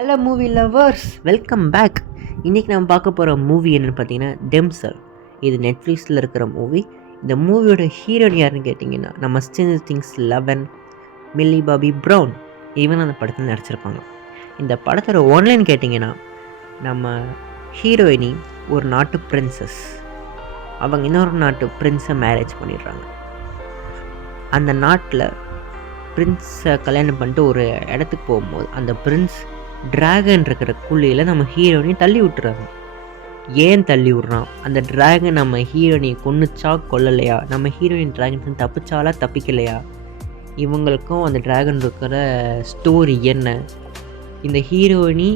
Hello movie lovers, welcome back. இன்றைக்கி நம்ம பார்க்க போகிற மூவி என்னென்னு பார்த்தீங்கன்னா டெம்சல். இது நெட்ஃப்ளிக்ஸில் இருக்கிற மூவி. இந்த மூவியோட ஹீரோயின் யாருன்னு கேட்டிங்கன்னா நம்ம Stranger things 11 milli Bobby brown even அந்த படத்தில் நடிச்சிருப்பாங்க. இந்த படத்தோட ஒன்லைன் கேட்டிங்கன்னா நம்ம ஹீரோயினி ஒரு நாட்டு பிரின்சஸ், அவங்க இன்னொரு நாட்டு பிரின்ஸை மேரேஜ் பண்ணிடுறாங்க. அந்த நாட்டில் பிரின்ஸை கல்யாணம் பண்ணிட்டு ஒரு இடத்துக்கு போகும்போது அந்த பிரின்ஸ் ட்ராகன் இருக்கிற குழியில் நம்ம ஹீரோயினை தள்ளி விட்டுறாங்க. ஏன் தள்ளி விட்றான்? அந்த ட்ராகன் நம்ம ஹீரோயினை கொன்னுச்சா கொல்லலையா, நம்ம ஹீரோயின் ட்ராகன் தப்பிச்சாலா தப்பிக்கலையா, இவங்களுக்கும் அந்த ட்ராகன் இருக்கிற ஸ்டோரி என்ன, இந்த ஹீரோயினி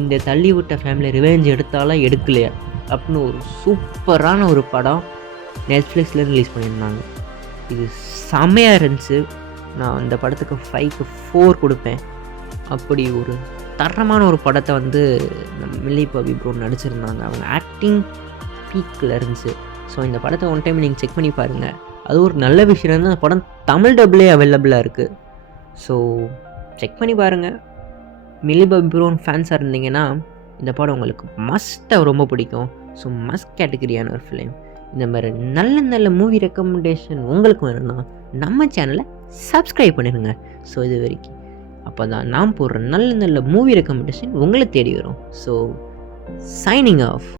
இந்த தள்ளி விட்ட ஃபேமிலி ரிவெஞ்ச் எடுத்தாலா எடுக்கலையா அப்படின்னு ஒரு சூப்பரான ஒரு படம் நெட்ஃப்ளிக்ஸில் ரிலீஸ் பண்ணியிருந்தாங்க. இது செம்மையாக இருந்துச்சு. நான் அந்த படத்துக்கு 5க்கு 4 கொடுப்பேன். அப்படி ஒரு தரமான ஒரு படத்தை நம்ம மில்லி பாபி ப்ரௌன் நடிச்சிருந்தாங்க. அவங்க ஆக்டிங் பீக்கில் இருந்துச்சு. ஸோ இந்த படத்தை ஒன் டைம் நீங்கள் செக் பண்ணி பாருங்கள். அது ஒரு நல்ல விஷயம் இருந்தால் அந்த படம் தமிழ் டப்லே அவைலபிளாக இருக்குது. ஸோ செக் பண்ணி பாருங்கள். மில்லி பாபி ப்ரௌன் ஃபேன்ஸாக இருந்தீங்கன்னா இந்த படம் உங்களுக்கு மஸ்ட்டாக ரொம்ப பிடிக்கும். ஸோ மஸ்ட் கேட்டகரியான ஒரு ஃபிலிம். இந்த மாதிரி நல்ல நல்ல மூவி ரெக்கமெண்டேஷன் உங்களுக்கு வேணும்னா நம்ம சேனலை சப்ஸ்கிரைப் பண்ணிடுங்க. ஸோ இது வரைக்கும் அப்போ தான் நான் போடுற நல்ல நல்ல மூவி ரெக்கமெண்டேஷன் உங்களை தேடி வரும். So signing off.